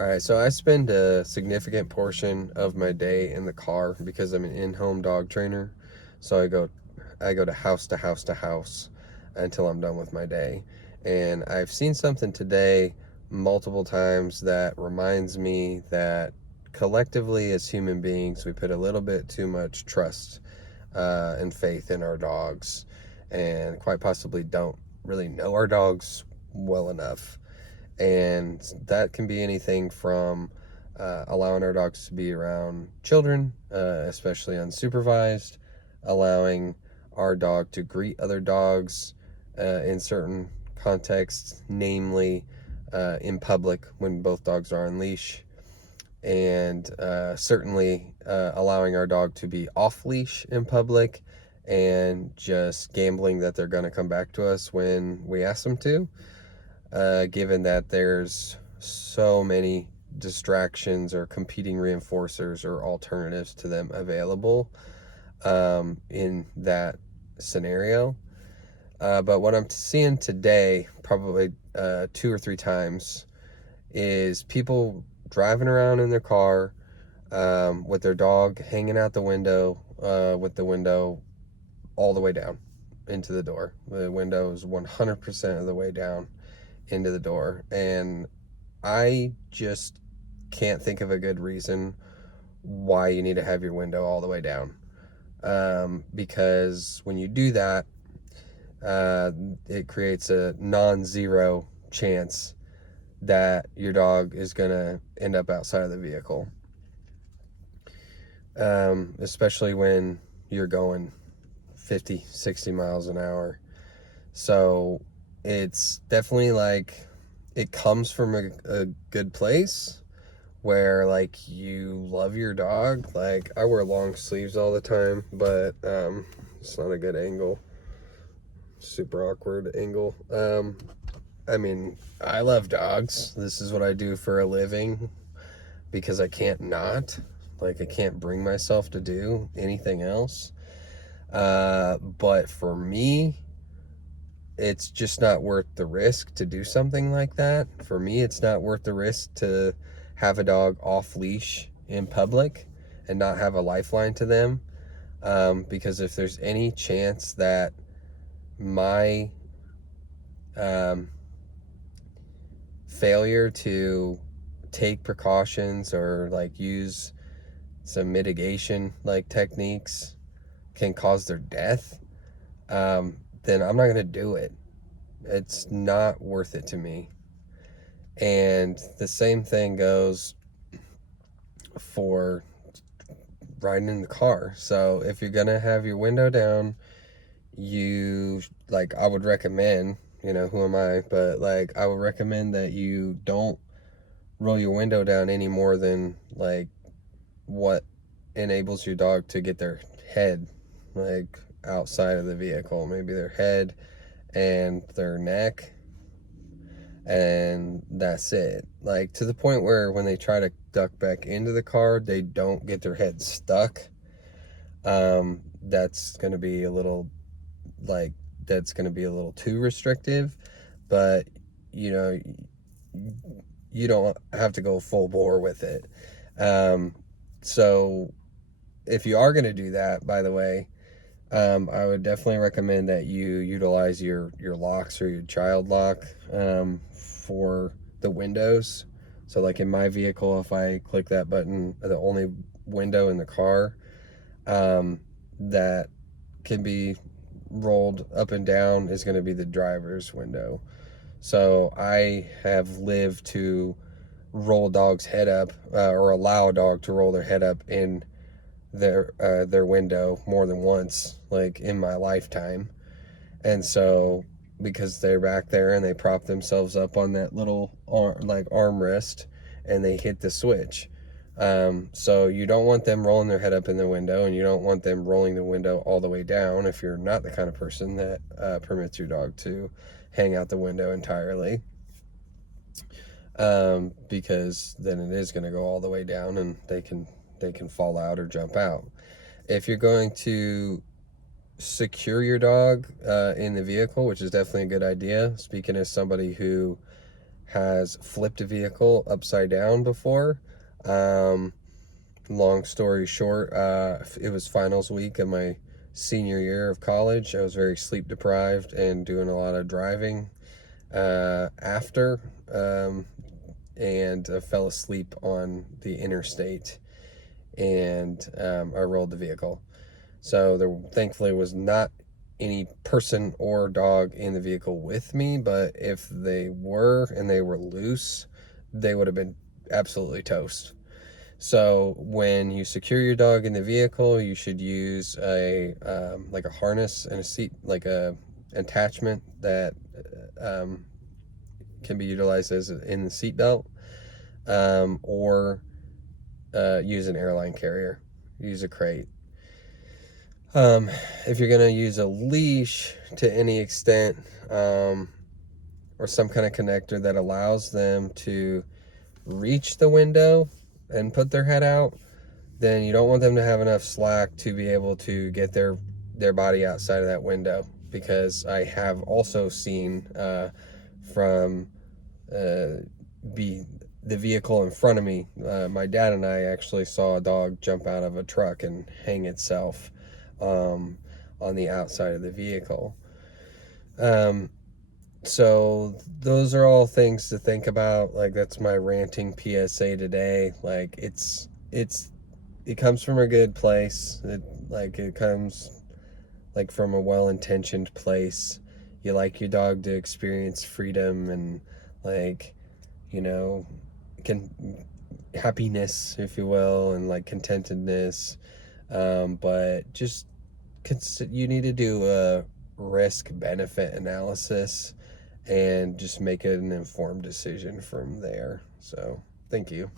All right, so I spend a significant portion of my day in the car because I'm an in-home dog trainer. So I go to house to house to house until I'm done with my day. And I've seen something today multiple times that reminds me that collectively as human beings, we put a little bit too much trust and faith in our dogs, and quite possibly don't really know our dogs well enough. And that can be anything from allowing our dogs to be around children, especially unsupervised, allowing our dog to greet other dogs in certain contexts, namely in public when both dogs are on leash, and certainly allowing our dog to be off leash in public and just gambling that they're going to come back to us when we ask them to, given that there's so many distractions or competing reinforcers or alternatives to them available in that scenario. But what I'm seeing today, probably 2 or 3 times, is people driving around in their car with their dog hanging out the window, with the window all the way down into the door. The window is 100% of the way down into the door. And I just can't think of a good reason why you need to have your window all the way down. Because when you do that, it creates a non-zero chance that your dog is going to end up outside of the vehicle. Especially when you're going 50, 60 miles an hour. So it's definitely like it comes from a good place where like you love your dog. Like I wear long sleeves all the time, but it's not a good angle. Super awkward angle. I mean, I love dogs. This is what I do for a living because I can't not. Like I can't bring myself to do anything else. But for me, it's just not worth the risk to do something like that. For me, it's not worth the risk to have a dog off leash in public and not have a lifeline to them. Because if there's any chance that my um, failure to take precautions or like use some mitigation like techniques can cause their death, then I'm not going to do it. It's not worth it to me. And the same thing goes for riding in the car. So if you're going to have your window down, you like, I would recommend, who am I, but like, I would recommend that you don't roll your window down any more than like what enables your dog to get their head like outside of the vehicle, maybe their head and their neck, and that's it. Like to the point where when they try to duck back into the car, they don't get their head stuck. That's going to be a little like that's going to be a little too restrictive, but you know you don't have to go full bore with it. So if you are going to do that, by the way, I would definitely recommend that you utilize your locks or your child lock for the windows. So like in my vehicle, if I click that button, the only window in the car that can be rolled up and down is going to be the driver's window. So I have lived to roll a dog's head up, or allow a dog to roll their head up in their window more than once, like in my lifetime. And so because they're back there and they prop themselves up on that little armrest and they hit the switch. So you don't want them rolling their head up in the window, and you don't want them rolling the window all the way down if you're not the kind of person that permits your dog to hang out the window entirely. Because then it is going to go all the way down and they can fall out or jump out. If you're going to secure your dog in the vehicle, which is definitely a good idea, speaking as somebody who has flipped a vehicle upside down before. Long story short, it was finals week of my senior year of college. I was very sleep deprived and doing a lot of driving after, and I fell asleep on the interstate, and I rolled the vehicle. So there thankfully was not any person or dog in the vehicle with me, but if they were and they were loose, they would have been absolutely toast. So when you secure your dog in the vehicle, you should use a like a harness and a seat, like a attachment that can be utilized as in the seatbelt, or use an airline carrier, use a crate. If you're gonna use a leash to any extent, or some kind of connector that allows them to reach the window and put their head out, then you don't want them to have enough slack to be able to get their body outside of that window. Because I have also seen from the vehicle in front of me, my dad and I actually saw a dog jump out of a truck and hang itself on the outside of the vehicle. So those are all things to think about. Like, that's my ranting PSA today. Like, it comes from a good place. It comes like from a well-intentioned place. You like your dog to experience freedom and, like, you know, happiness, if you will, and like contentedness. But just you need to do a risk-benefit analysis and just make it an informed decision from there. So, thank you.